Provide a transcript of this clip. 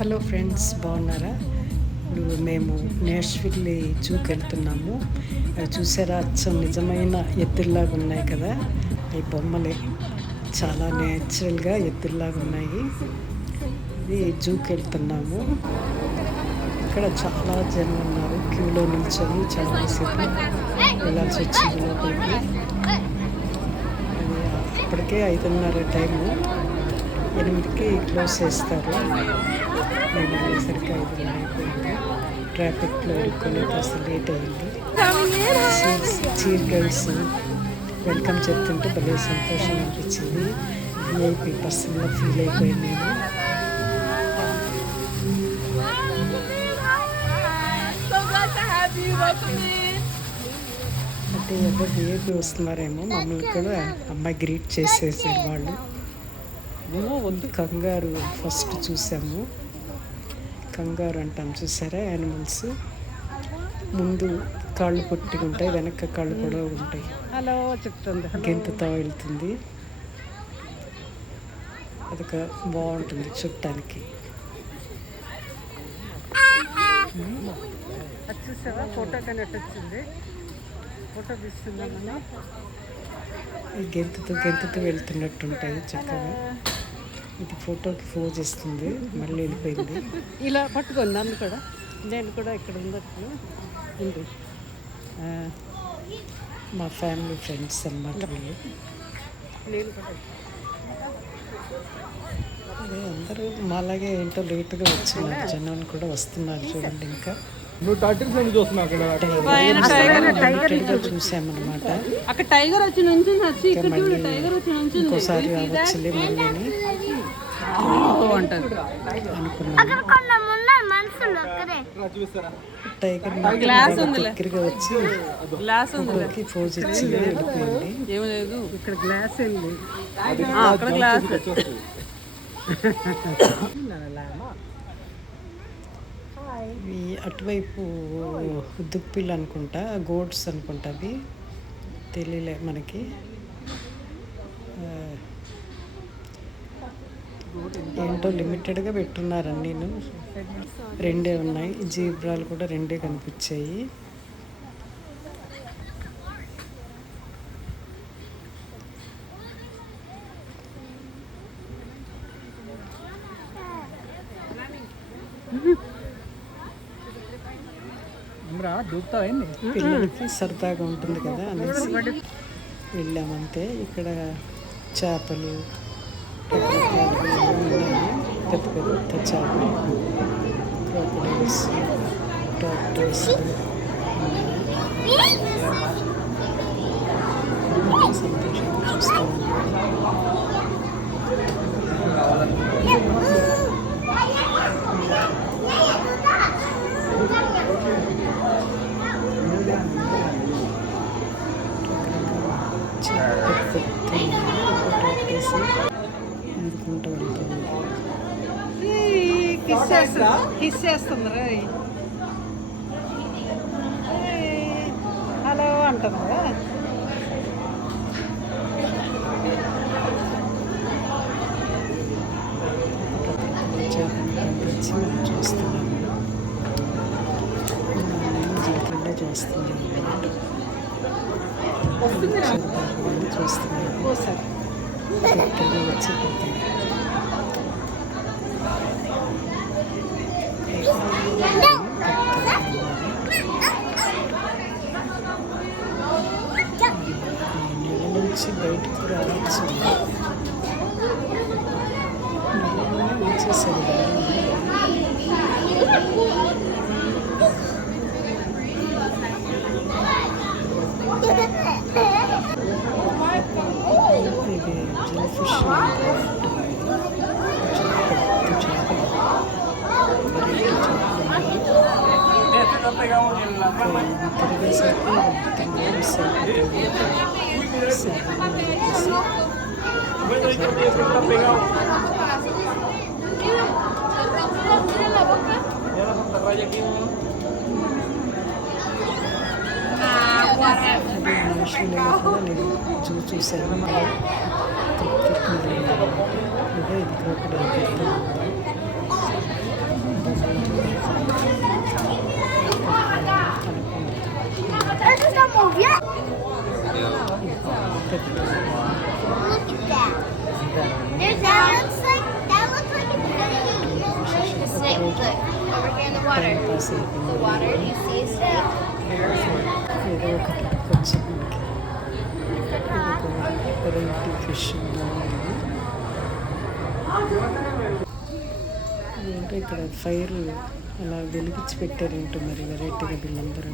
Hello friends, బాగున్నారా? ఇప్పుడు మేము నేష్విల్లీ జూకి వెళ్తున్నాము. అవి చూసారా, అచ్చం నిజమైన ఎద్దుల్లాగా ఉన్నాయి కదా. ఈ బొమ్మలే చాలా నేచురల్గా ఎద్దుల్లాగా ఉన్నాయి. ఇది జూకి వెళ్తున్నాము. ఇక్కడ చాలా జనం ఉన్నారు. క్యూలో నిల్చొని చాలాసేపు వెళ్ళాల్సి వచ్చింది లోపలికి. ఇప్పటికే 5:30 టైము, 8కి క్లోజ్ చేస్తారు. మేము వెళ్ళేసరికి 5:30 అయిపోయింది. ట్రాఫిక్లో ఇరుక్కొని కాస్త లేట్ అయింది. చీర్ గర్ల్స్ వెల్కమ్ చెప్తుంటే భలే సంతోషం అనిపించింది. విఐపి పర్సన్లో ఫీల్ అయిపోయింది నేను. అంటే ఎవరు విఐపి వస్తున్నారేమో, మమ్మల్ని కూడా అమ్మాయి గ్రీట్ చేసేసారు వాళ్ళు. కంగారు ఫస్ట్ చూసాము. కంగారు అంటాం, చూసారా? యానిమల్స్ ముందు కాళ్ళు పొట్టిగా ఉంటాయి, వెనక కాళ్ళు కూడా ఉంటాయి. హలో చెప్తుంది, గెంతుతో వెళ్తుంది. అదొక బాగుంటుంది చూడటానికి. చూసారా, ఫోటో కనెక్ట్ వచ్చింది, ఫోటో తీస్తున్నామని. గెంతుతూ వెళ్తున్నట్టుంటాయి చక్కగా. ఇది ఫోటోకి ఫోజ్ ఇస్తుంది, మళ్ళీ వెళ్ళిపోయింది. ఇలా పట్టుకోండి, నన్ను కూడా, నేను కూడా ఇక్కడ ఉన్నట్లు ఉంది. మా ఫ్యామిలీ ఫ్రెండ్స్ అన్నమాట వీళ్ళు. నేను కూడా అందరూ మాలాగే ఏంటో లేట్గా వచ్చినారు. జనాలు కూడా వస్తున్నారు చూడండి. ఇంకా చూసామన్నమాట. ఇంకోసారి రావచ్చులే మళ్ళీ అనుకున్నాను. టైగర్ దగ్గరగా వచ్చి ఫోటోకి పోజ్ ఇచ్చి వెళ్ళిపోయింది. ఇక్కడ గ్లాస్ ఏంది, ఇవి అటువైపు దుప్పిలు అనుకుంటా, గోడ్స్ అనుకుంటా, అవి తెలియలే మనకి. ఏంటో లిమిటెడ్గా పెట్టున్నారు. నేను 2 ఉన్నాయి. జీబ్రాలు కూడా 2 కనిపించాయి. పిల్లలకి సరదాగా ఉంటుంది కదా అనేసి వెళ్ళామంతే. ఇక్కడ చేపలు ఉన్నాయి, పెద్ద పెద్ద చేపలు, క్రోకడైల్స్, టార్టాయిస్ ఉన్నాయి. సంతోషంగా చూస్తూ అందుకుంటూ వెళ్తుంది. హలో అంటుందా. పంపించి మనం చూస్తున్నాము. జీవితంలో చూస్తున్నాము వచ్చి నెల నుంచి బయటకు రావచ్చు. వచ్చేసరి ఇది జెల్ఫిష్ తిరిగేసరికి నేను చూసాను. క్రికెట్ ఇది crocodile Look at that. That looks like a snake. The snake. Look over here in the water. Time pass అయిపోయింది. The water. Do you see a snake? ఏదో ఒకటి కొంచెం వెరైటీ ఫిష్ బాగుంది. ఏంటో ఇక్కడ ఫైర్ అలా వెలిగించి పెట్టారేంటో మరి వెరైటీగా వీళ్ళందరూ.